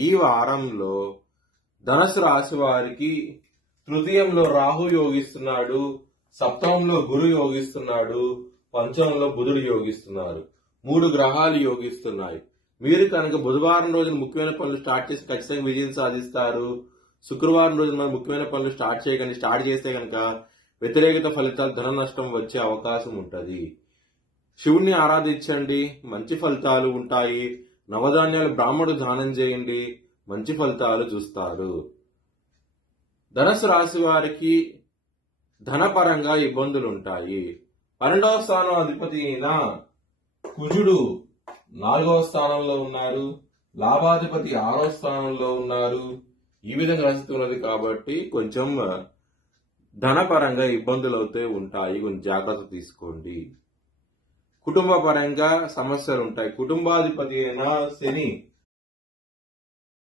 ఈ వారంలో ధనుసు రాశి వారికి తృతీయంలో రాహు యోగిస్తున్నాడు, సప్తమంలో గురు యోగిస్తున్నాడు, పంచమంలో బుధుడు యోగిస్తున్నారు. 3 గ్రహాలు యోగిస్తున్నాయి. మీరు కనుక బుధవారం రోజున ముఖ్యమైన పనులు స్టార్ట్ చేసి ఖచ్చితంగా విజయం సాధిస్తారు. శుక్రవారం రోజున మనం ముఖ్యమైన పనులు స్టార్ట్ చేస్తే కనుక వ్యతిరేకత ఫలితాలు, ధన నష్టం వచ్చే అవకాశం ఉంటుంది. శివుణ్ణి ఆరాధించండి, మంచి ఫలితాలు ఉంటాయి. నవధాన్యాలు బ్రాహ్మణుడు దానం చేయండి, మంచి ఫలితాలు చూస్తారు. ధనుసు రాశి వారికి ధనపరంగా ఇబ్బందులు ఉంటాయి. 12వ స్థానం అధిపతి అయిన కుజుడు 4వ స్థానంలో ఉన్నారు, లాభాధిపతి 6వ స్థానంలో ఉన్నారు. ఈ విధంగా రాస్తున్నది కాబట్టి కొంచెం ధనపరంగా ఇబ్బందులు అవుతూ ఉంటాయి. కొంచెం జాగ్రత్త తీసుకోండి. కుటుంబ పరంగా సమస్యలు ఉంటాయి. కుటుంబాధిపతి అయిన శని